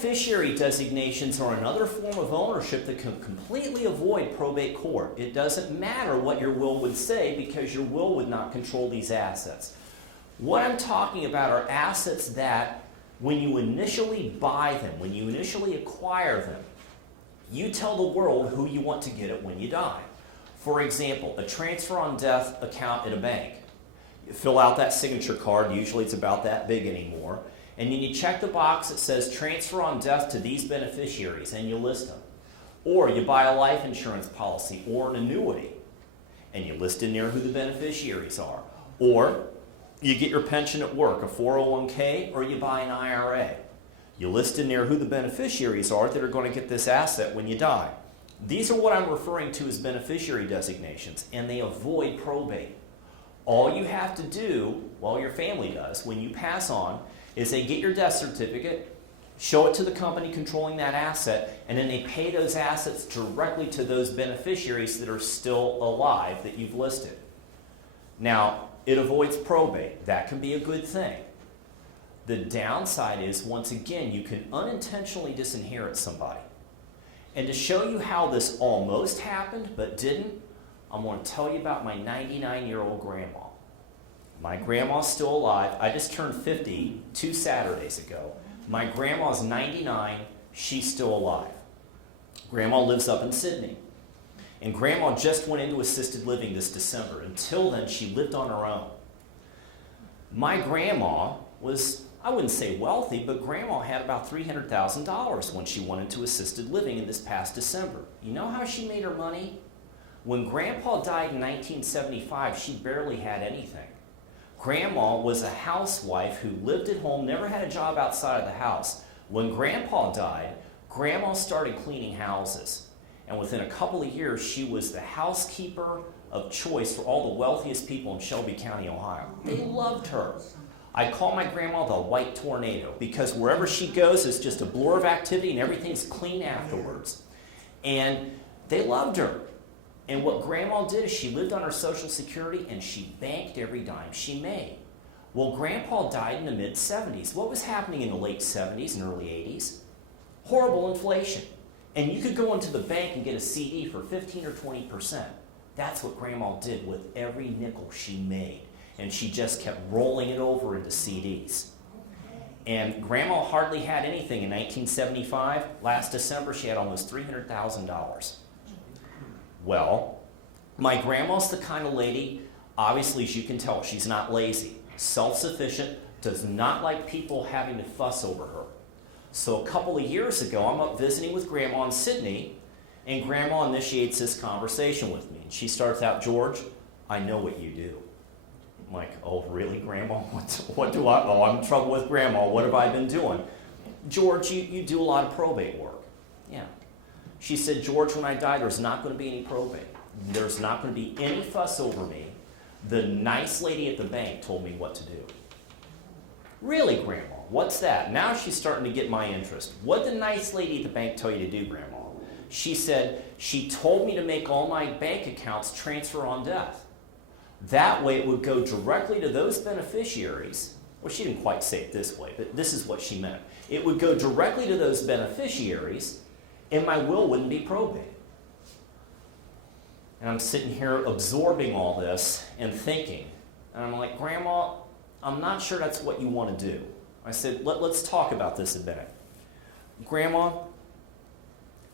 Beneficiary designations are another form of ownership that can completely avoid probate court. It doesn't matter what your will would say because your will would not control these assets. What I'm talking about are assets that when you initially buy them, when you initially acquire them, you tell the world who you want to get it when you die. For example, a transfer on death account at a bank. You fill out that signature card, usually it's about that big anymore, and then you check the box that says transfer on death to these beneficiaries and you list them. Or you buy a life insurance policy or an annuity and you list in there who the beneficiaries are. Or you get your pension at work, a 401k, or you buy an IRA. You list in there who the beneficiaries are that are going to get this asset when you die. These are what I'm referring to as beneficiary designations, and they avoid probate. All you have to do, well, your family does, when you pass on, is they get your death certificate, show it to the company controlling that asset, and then they pay those assets directly to those beneficiaries that are still alive that you've listed. Now, it avoids probate. That can be a good thing. The downside is, once again, you can unintentionally disinherit somebody. And to show you how this almost happened but didn't, I'm going to tell you about my 99-year-old grandma. My grandma's still alive. I just turned 50 2 Saturdays ago. My grandma's 99. She's still alive. Grandma lives up in Sydney. And Grandma just went into assisted living this December. Until then, she lived on her own. My grandma was, I wouldn't say wealthy, but Grandma had about $300,000 when she went into assisted living in this past December. You know how she made her money? When Grandpa died in 1975, she barely had anything. Grandma was a housewife who lived at home, never had a job outside of the house. When Grandpa died, Grandma started cleaning houses. And within a couple of years, she was the housekeeper of choice for all the wealthiest people in Shelby County, Ohio. They loved her. I call my grandma the white tornado because wherever she goes, it's just a blur of activity and everything's clean afterwards. And they loved her. And what Grandma did is she lived on her Social Security and she banked every dime she made. Well, Grandpa died in the mid-70s. What was happening in the late 70s and early 80s? Horrible inflation. And you could go into the bank and get a CD for 15 or 20%. That's what Grandma did with every nickel she made. And she just kept rolling it over into CDs. And Grandma hardly had anything in 1975. Last December, she had almost $300,000. Well, my grandma's the kind of lady, obviously, as you can tell, she's not lazy, self-sufficient, does not like people having to fuss over her. So a couple of years ago, I'm up visiting with Grandma in Sydney, and Grandma initiates this conversation with me. And she starts out, "George, I know what you do." I'm like, "Oh, really, Grandma? What do I? Oh, I'm in trouble with Grandma. What have I been doing?" "George, you do a lot of probate work." "Yeah." She said, "George, when I die, there's not going to be any probate. There's not going to be any fuss over me. The nice lady at the bank told me what to do." "Really, Grandma? What's that?" Now she's starting to get my interest. "What did the nice lady at the bank tell you to do, Grandma?" She said, "She told me to make all my bank accounts transfer on death. That way it would go directly to those beneficiaries." Well, she didn't quite say it this way, but this is what she meant. It would go directly to those beneficiaries, and my will wouldn't be probate. And I'm sitting here absorbing all this and thinking. And I'm like, "Grandma, I'm not sure that's what you want to do." I said, let's talk about this a minute. "Grandma,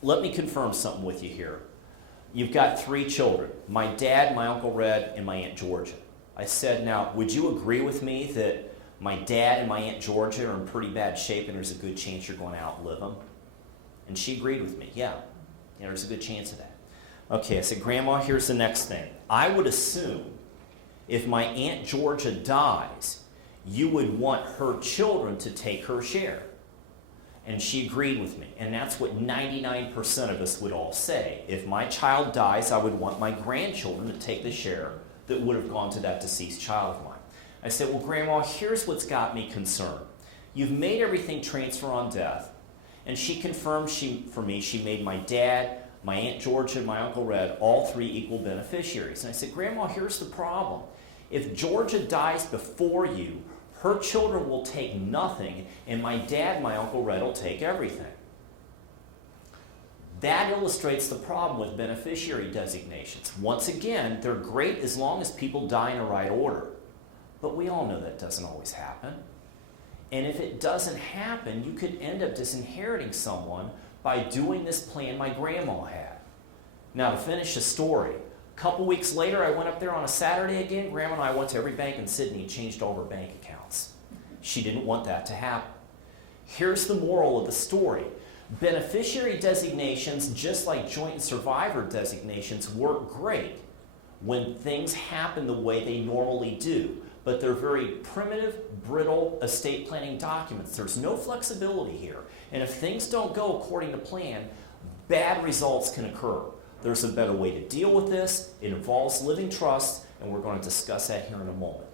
let me confirm something with you here. You've got 3 children, my dad, my Uncle Red, and my Aunt Georgia." I said, "Now, would you agree with me that my dad and my Aunt Georgia are in pretty bad shape and there's a good chance you're going to outlive them?" And she agreed with me. Yeah, there's a good chance of that. Okay, I said, "Grandma, here's the next thing. I would assume if my Aunt Georgia dies, you would want her children to take her share." And she agreed with me. And that's what 99% of us would all say. If my child dies, I would want my grandchildren to take the share that would have gone to that deceased child of mine. I said, "Well, Grandma, here's what's got me concerned. You've made everything transfer on death." And she confirmed for me she made my dad, my Aunt Georgia, and my Uncle Red, all 3 equal beneficiaries. And I said, "Grandma, here's the problem. If Georgia dies before you, Her children will take nothing, and my dad, my Uncle Red, will take everything. That illustrates the problem with beneficiary designations. Once again, they're great as long as people die in the right order. But we all know that doesn't always happen. And if it doesn't happen, you could end up disinheriting someone by doing this plan my grandma had. Now, to finish the story, a couple weeks later, I went up there on a Saturday again. Grandma and I went to every bank in Sydney and changed all of her bank accounts. She didn't want that to happen. Here's the moral of the story. Beneficiary designations, just like joint and survivor designations, work great when things happen the way they normally do. But they're very primitive, brittle estate planning documents. There's no flexibility here. And if things don't go according to plan, bad results can occur. There's a better way to deal with this. It involves living trust, and we're going to discuss that here in a moment.